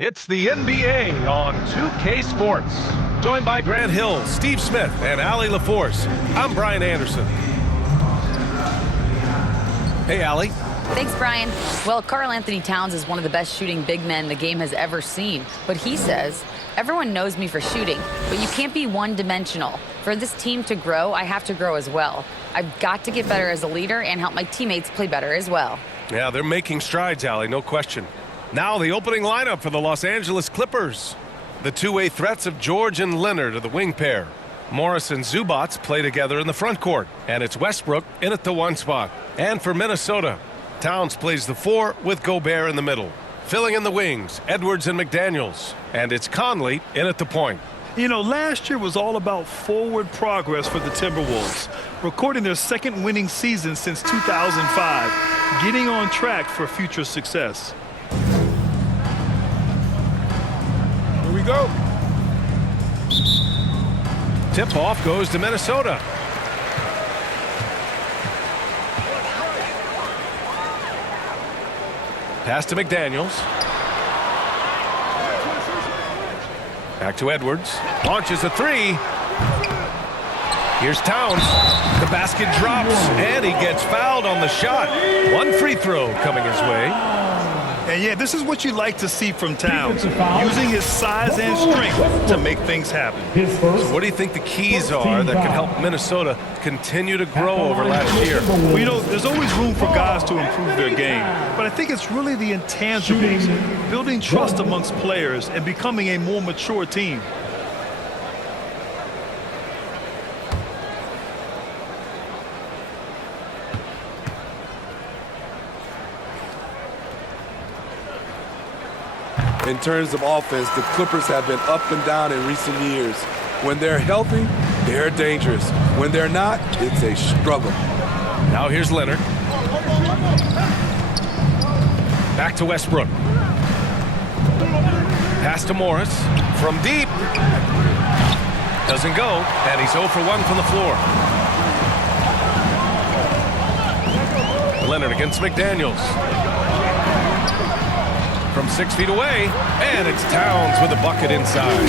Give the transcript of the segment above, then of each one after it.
It's the NBA on 2K Sports. Joined by Grant Hill, Steve Smith, and Allie LaForce. I'm Brian Anderson. Hey, Allie. Thanks, Brian. Well, Karl Anthony Towns is one of the best shooting big men the game has ever seen. But he says, everyone knows me for shooting, but you can't be one-dimensional. For this team to grow, I have to grow as well. I've got to get better as a leader and help my teammates play better as well. Yeah, they're making strides, Allie, no question. Now the opening lineup for the Los Angeles Clippers. The two-way threats of George and Leonard are the wing pair. Morris and Zubac play together in the front court. And it's Westbrook in at the one spot. And for Minnesota, Towns plays the four with Gobert in the middle. Filling in the wings, Edwards and McDaniels. And it's Conley in at the point. You know, last year was all about forward progress for the Timberwolves, recording their second winning season since 2005, getting on track for future success. Here we go. Tip-off goes to Minnesota. Pass to McDaniels. Back to Edwards. Launches a three. Here's Towns. The basket drops, and he gets fouled on the shot. One free throw coming his way. And yeah, this is what you like to see from Towns, using his size and strength to make things happen. So what do you think the keys are that could help Minnesota continue to grow over last year? Well, you know, there's always room for guys to improve their game, but I think it's really the intangibles, building trust amongst players and becoming a more mature team. In terms of offense, the Clippers have been up and down in recent years. When they're healthy, they're dangerous. When they're not, it's a struggle. Now here's Leonard. Back to Westbrook. Pass to Morris. From deep. Doesn't go, and he's 0 for 1 from the floor. Leonard against McDaniels. From 6 feet away, and it's Towns with a bucket inside.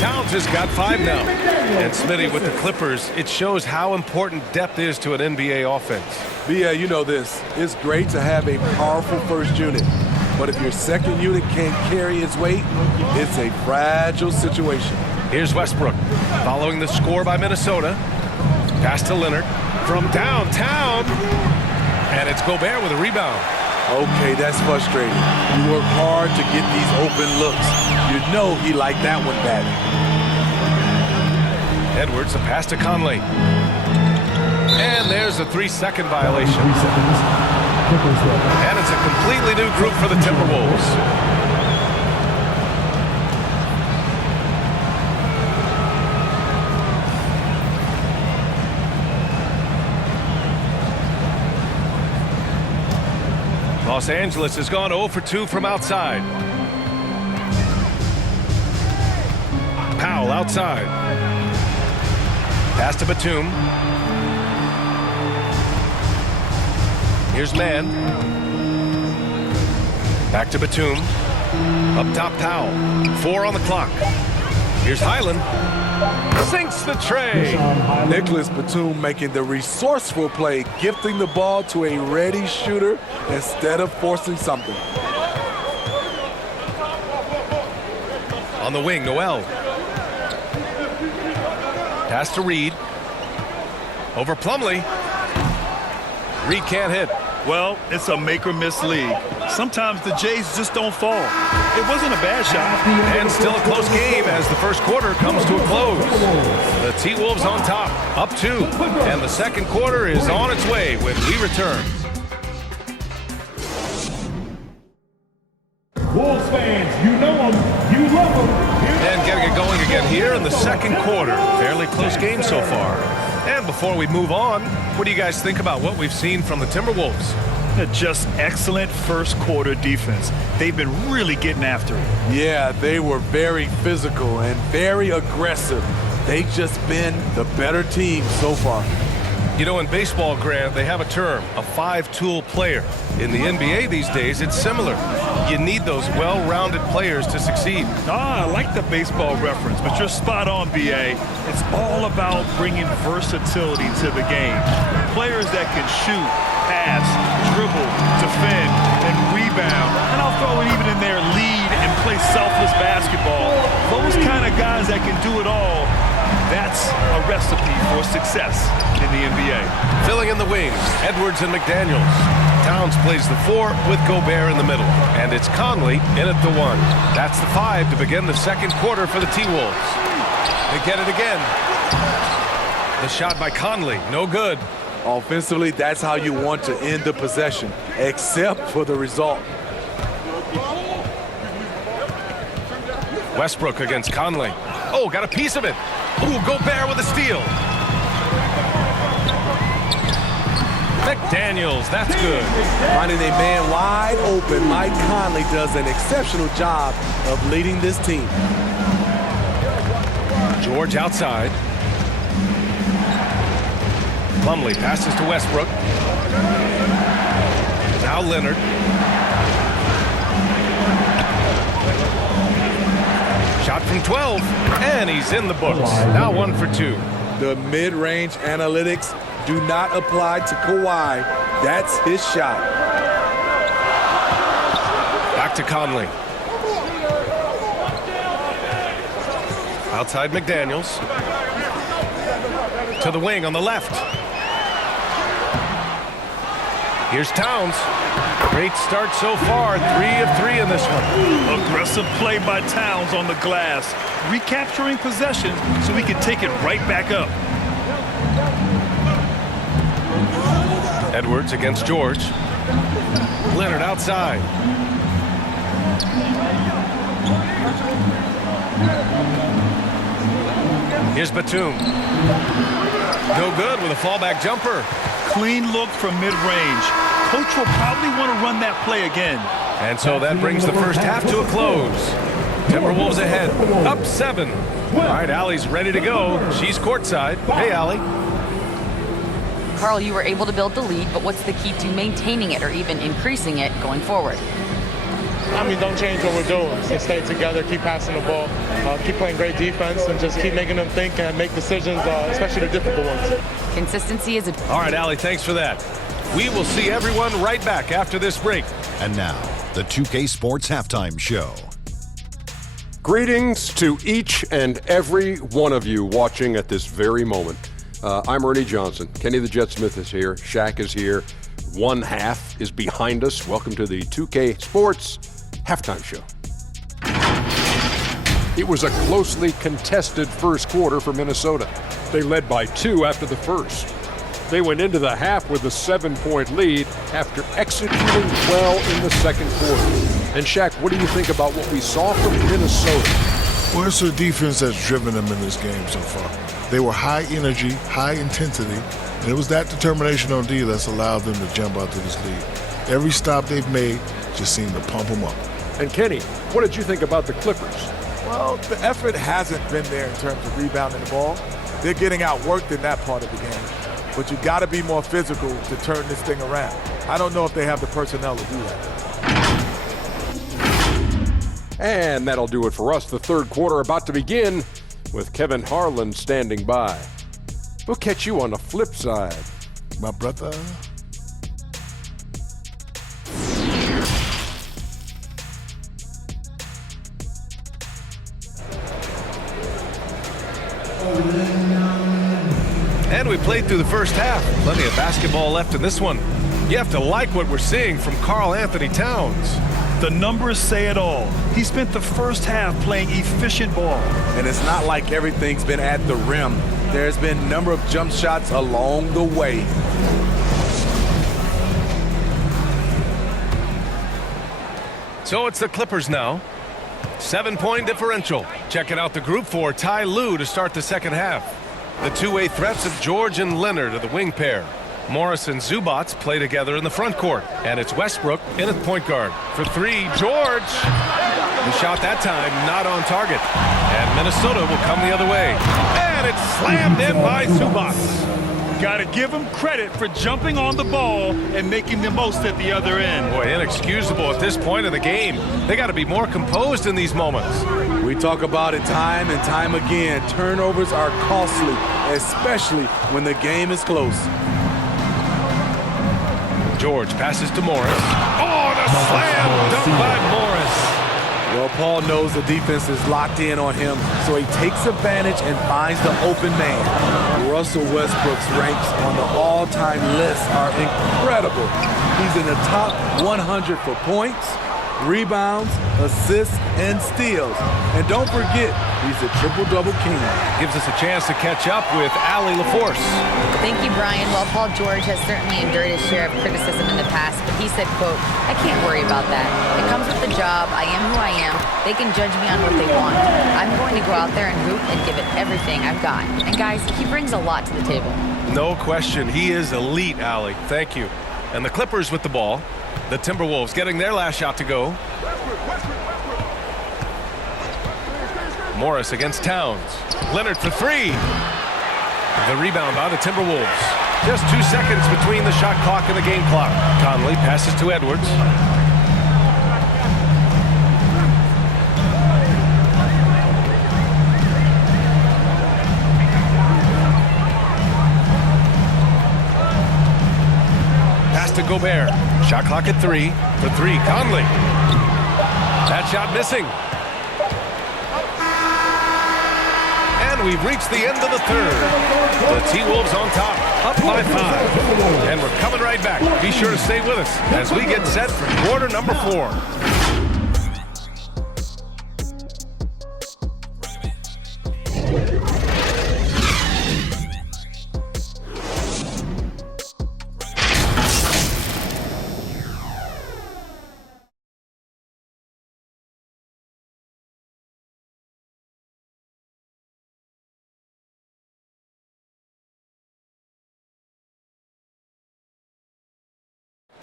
Towns has got 5 now. And Smitty with the Clippers, it shows how important depth is to an NBA offense. Yeah, you know this. It's great to have a powerful first unit. But if your second unit can't carry its weight, it's a fragile situation. Here's Westbrook, following the score by Minnesota. Pass to Leonard. From downtown. And it's Gobert with a rebound. Okay, that's frustrating. You work hard to get these open looks. You know he liked that one bad. Edwards, a pass to Conley. And there's a 3-second violation. And it's a completely new group for the Timberwolves. Los Angeles has gone 0 for 2 from outside. Powell outside. Pass to Batum. Here's Mann. Back to Batum. Up top, Powell. 4 on the clock. Here's Highland. Sinks the tray. Nicholas Batum making the resourceful play, gifting the ball to a ready shooter instead of forcing something. On the wing, Noel. Pass to Reed. Over Plumlee. Reed can't hit. Well, it's a make-or-miss league. Sometimes the Jays just don't fall. It wasn't a bad shot. And still a close game as the first quarter comes to a close. The T-Wolves on top, up 2. And the second quarter is on its way when we return. Wolves fans, you know them, you love them. And getting it going again here in the second quarter. Fairly close game so far. And before we move on, what do you guys think about what we've seen from the Timberwolves? Just excellent first quarter defense. They've been really getting after it. Yeah, they were very physical and very aggressive. They've just been the better team so far. You know, in baseball, Grant, they have a term, a 5-tool player. In the NBA these days, it's similar. You need those well-rounded players to succeed. I like the baseball reference, but you're spot on, B.A. It's all about bringing versatility to the game. Players that can shoot, pass, dribble, defend, and rebound. And I'll throw it even in there, lead and play selfless basketball. Those kind of guys that can do it all, that's a recipe for success in the NBA. Filling in the wings, Edwards and McDaniels. Towns plays the 4 with Gobert in the middle. And it's Conley in at the 1. That's the 5 to begin the second quarter for the T-Wolves. They get it again. The shot by Conley, no good. Offensively, that's how you want to end the possession, except for the result. Westbrook against Conley. Oh, got a piece of it. Ooh, Gobert with a steal. McDaniels, that's good. Finding a man wide open, Mike Conley does an exceptional job of leading this team. George outside. Plumlee passes to Westbrook. Now Leonard. Shot from 12, and he's in the books. Now 1 for 2. The mid-range analytics do not apply to Kawhi. That's his shot. Back to Conley. Outside McDaniels. To the wing on the left. Here's Towns. Great start so far. 3 of 3 in this one. Aggressive play by Towns on the glass. Recapturing possession so he can take it right back up. Edwards against George. Leonard outside. Here's Batum. No good with a fallback jumper. Clean look from mid-range. Coach will probably want to run that play again. And so that brings the first half to a close. Timberwolves ahead, up 7. All right, Allie's ready to go. She's courtside. Hey, Allie. Carl, you were able to build the lead, but what's the key to maintaining it or even increasing it going forward? I mean, don't change what we're doing. Just stay together, keep passing the ball, keep playing great defense, and just keep making them think and make decisions, especially the difficult ones. Consistency is a... All right, Allie, thanks for that. We will see everyone right back after this break. And now, the 2K Sports Halftime Show. Greetings to each and every one of you watching at this very moment. I'm Ernie Johnson. Kenny the Jet Smith is here. Shaq is here. One half is behind us. Welcome to the 2K Sports Halftime Show. It was a closely contested first quarter for Minnesota. They led by 2 after the first. They went into the half with a 7-point lead after executing well in the second quarter. And Shaq, what do you think about what we saw from Minnesota? Well, it's a defense that's driven them in this game so far. They were high energy, high intensity, and it was that determination on D that's allowed them to jump out to this lead. Every stop they've made just seemed to pump them up. And Kenny, what did you think about the Clippers? Well, the effort hasn't been there in terms of rebounding the ball. They're getting outworked in that part of the game. But you got to be more physical to turn this thing around. I don't know if they have the personnel to do that. And that'll do it for us. The third quarter about to begin with Kevin Harlan standing by. We'll catch you on the flip side. My brother. And we played through the first half. Plenty of basketball left in this one. You have to like what we're seeing from Karl Anthony Towns. The numbers say it all. He spent the first half playing efficient ball. And it's not like everything's been at the rim. There's been a number of jump shots along the way. So it's the Clippers now. 7-point differential. Checking out the group for Ty Lue to start the second half. The two-way threats of George and Leonard are the wing pair. Morris and Zubats play together in the front court. And it's Westbrook in at point guard. For 3, George. The shot that time not on target. And Minnesota will come the other way. And it's slammed in by Zubats. Got to give him credit for jumping on the ball and making the most at the other end. Boy, inexcusable at this point in the game. They got to be more composed in these moments. We talk about it time and time again. Turnovers are costly, especially when the game is close. George passes to Morris. Oh, the slam dunk by Morris. Well, Paul knows the defense is locked in on him, so he takes advantage and finds the open man. Russell Westbrook's ranks on the all-time list are incredible. He's in the top 100 for points, rebounds, assists, and steals. And don't forget, he's a triple-double king. Gives us a chance to catch up with Allie LaForce. Thank you, Brian. While Paul George has certainly endured his share of criticism in the past, but he said, quote, "I can't worry about that. It comes with the job. I am who I am. They can judge me on what they want. I'm going to go out there and hoop and give it everything I've got." And guys, he brings a lot to the table. No question. He is elite, Allie. Thank you. And the Clippers with the ball. The Timberwolves getting their last shot to go. Morris against Towns. Leonard for three. The rebound by the Timberwolves. Just 2 seconds between the shot clock and the game clock. Conley passes to Edwards. Pass to Gobert. Shot clock at 3. For 3, Conley. That shot missing. And we've reached the end of the third. The T-Wolves on top, up by 5. And we're coming right back. Be sure to stay with us as we get set for quarter number 4.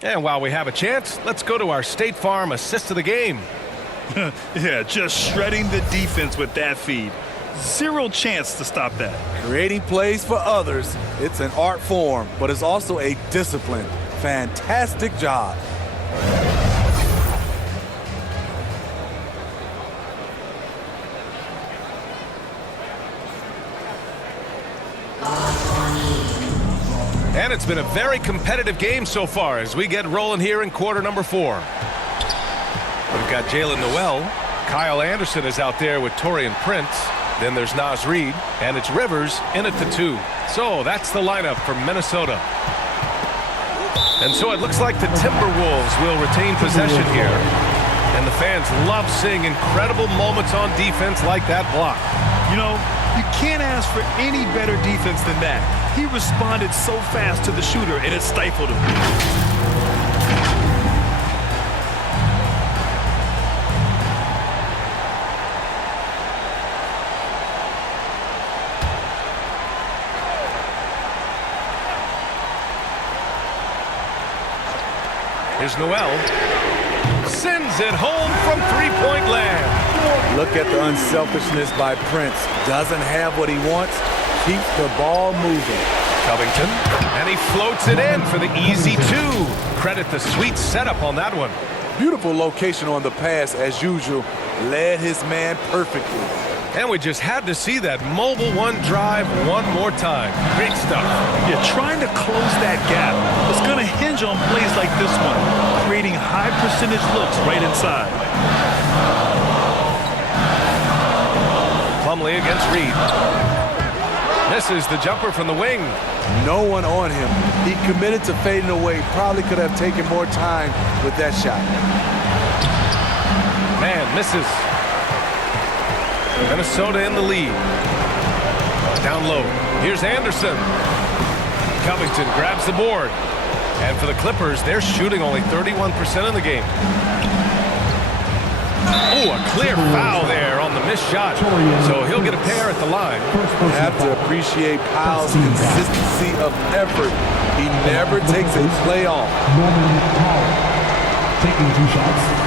And while we have a chance, let's go to our State Farm assist of the game. Yeah, just shredding the defense with that feed. Zero chance to stop that. Creating plays for others, it's an art form, but it's also a discipline. Fantastic job. And it's been a very competitive game so far as we get rolling here in quarter number 4. We've got Jalen Noel. Kyle Anderson is out there with Torian Prince. Then there's Naz Reid, and it's Rivers in at the 2. So that's the lineup for Minnesota. And so it looks like the Timberwolves will retain possession here. And the fans love seeing incredible moments on defense like that block. You know, you can't ask for any better defense than that. He responded so fast to the shooter, and it stifled him. Here's Noel. Sends it home from three-point land. Look at the unselfishness by Prince. Doesn't have what he wants. Keeps the ball moving. Covington, and he floats it in for the easy 2. Credit the sweet setup on that one. Beautiful location on the pass as usual. Led his man perfectly. And we just had to see that mobile 1 drive one more time. Great stuff. Yeah, trying to close that gap is going to hinge on plays like this one, creating high percentage looks right inside. Plumlee against Reed. Misses the jumper from the wing. No one on him. He committed to fading away. Probably could have taken more time with that shot. Man, misses. Minnesota in the lead. Down low. Here's Anderson. Covington grabs the board. And for the Clippers, they're shooting only 31% in the game. Oh, a clear foul there on the missed shot. So he'll get a pair at the line. You have to appreciate Powell's consistency of effort. He never takes a play off. Taking 2 shots.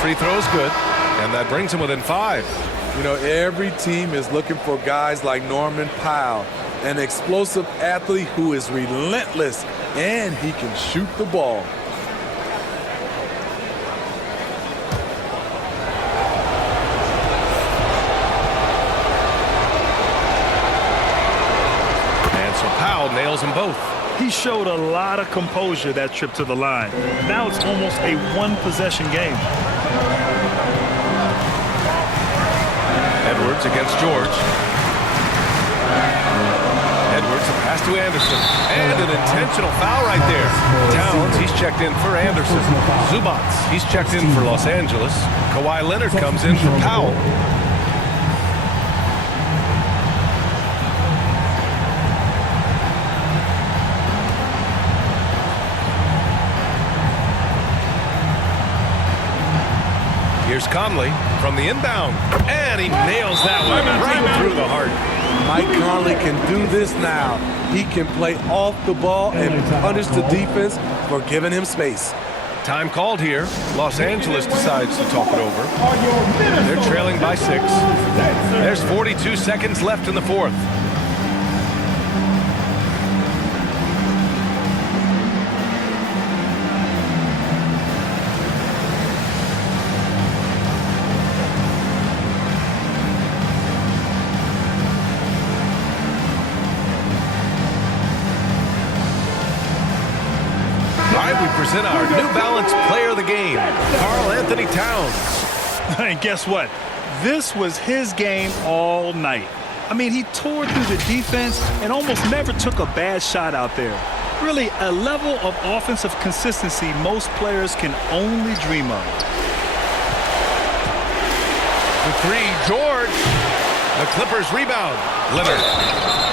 free throw is good, and that brings him within 5. You know, every team is looking for guys like Norman Powell, an explosive athlete who is relentless, and he can shoot the ball. And so Powell nails them both. He showed a lot of composure that trip to the line. Now it's almost a one-possession game. Edwards against George. Edwards, a pass to Anderson. And an intentional foul right there. Towns, he's checked in for Anderson. Zubats, he's checked in for Los Angeles. Kawhi Leonard comes in for Powell. Here's Conley from the inbound, and he nails that one right through the heart. Mike Conley can do this now. He can play off the ball and punish the defense for giving him space. Time called here. Los Angeles decides to talk it over. They're trailing by 6. There's 42 seconds left in the fourth. We present our New Balance Player of the Game, Karl Anthony Towns. And guess what? This was his game all night. I mean, he tore through the defense and almost never took a bad shot out there. Really, a level of offensive consistency most players can only dream of. The 3, George. The Clippers rebound. Leonard.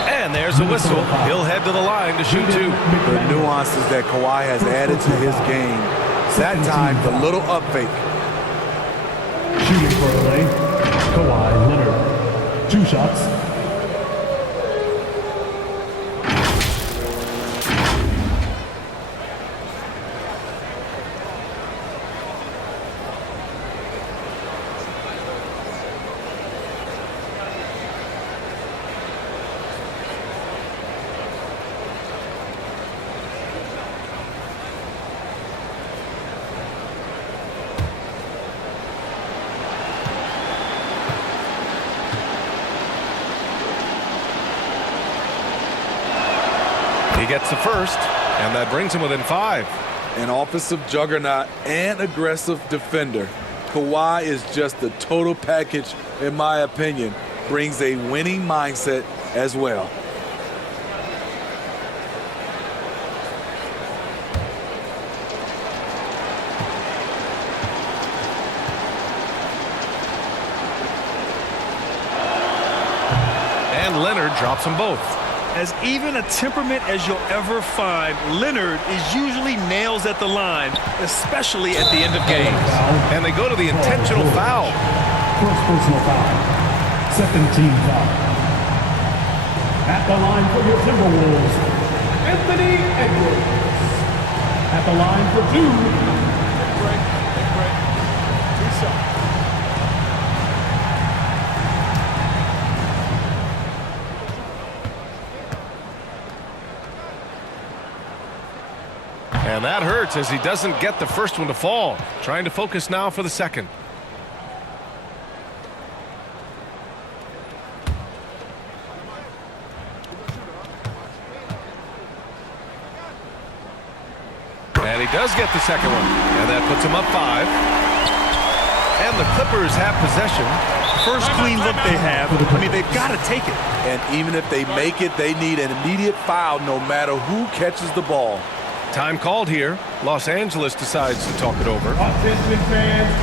And there's a whistle. He'll head to the line to shoot 2. The nuances that Kawhi has added to his game. That time, the little up fake. Shooting for LA, Kawhi Leonard. 2 shots. He gets the first, and that brings him within 5. An offensive juggernaut and aggressive defender. Kawhi is just the total package, in my opinion. Brings a winning mindset as well. And Leonard drops them both. As even a temperament as you'll ever find, Leonard is usually nails at the line, especially at the end of games. And they go to the intentional foul. First personal foul. Second team foul. At the line for your Timberwolves, Anthony Edwards. At the line for 2. And that hurts as he doesn't get the first one to fall. Trying to focus now for the second. And he does get the second one. And that puts him up 5. And the Clippers have possession. First clean look they have. I mean, they've got to take it. And even if they make it, they need an immediate foul no matter who catches the ball. Time called here. Los Angeles decides to talk it over.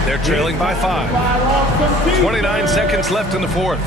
They're trailing by 5. 29 seconds left in the fourth.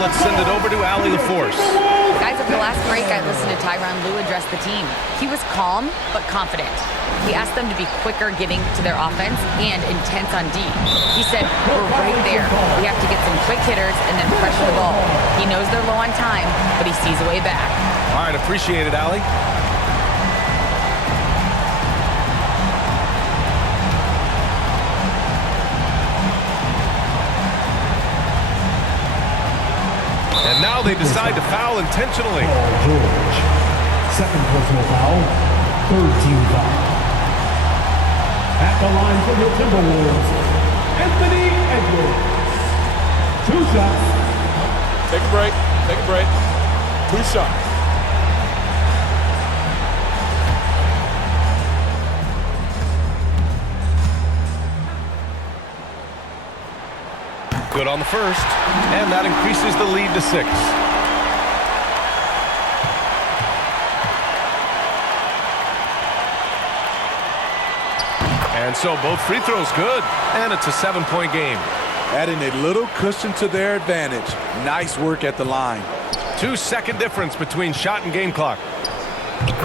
let's send it over to Allie LaForce. Guys, at the last break, I listened to Tyronn Lue address the team. He was calm, but confident. He asked them to be quicker getting to their offense and intense on D. He said, we're right there. We have to get some quick hitters and then pressure the ball. He knows they're low on time, but he sees a way back. All right, appreciate it, Allie. And now they decide to foul intentionally. Paul George. Second personal foul. Third team foul. At the line for the Timberwolves, Anthony Edwards. 2 shots. Take a break. Take a break. 2 shots. Good on the first, and that increases the lead to 6. And so both free throws good, and it's a 7-point game. Adding a little cushion to their advantage. Nice work at the line. 2-second difference between shot and game clock.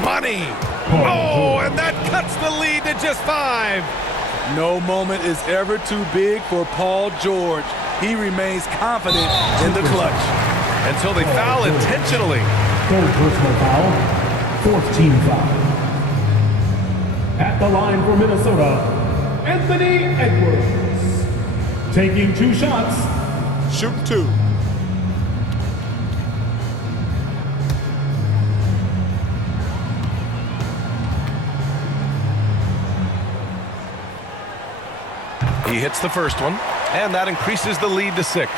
Money! Oh, and that cuts the lead to just 5. No moment is ever too big for Paul George. He remains confident in the clutch. Until they foul intentionally. Third personal foul. Fourth team foul. At the line for Minnesota, Anthony Edwards. Taking 2 shots. Shooting 2. He hits the first one, and that increases the lead to 6.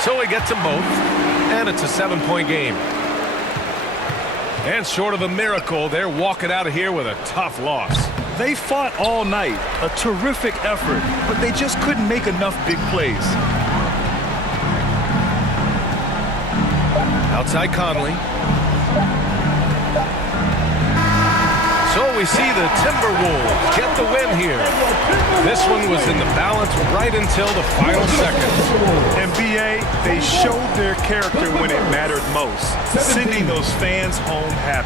So he gets them both, and it's a 7-point game. And short of a miracle, they're walking out of here with a tough loss. They fought all night, a terrific effort, but they just couldn't make enough big plays. Outside Conley. So we see the Timberwolves get the win here. This one was in the balance right until the final seconds. And BA, they showed their character when it mattered most, sending those fans home happy.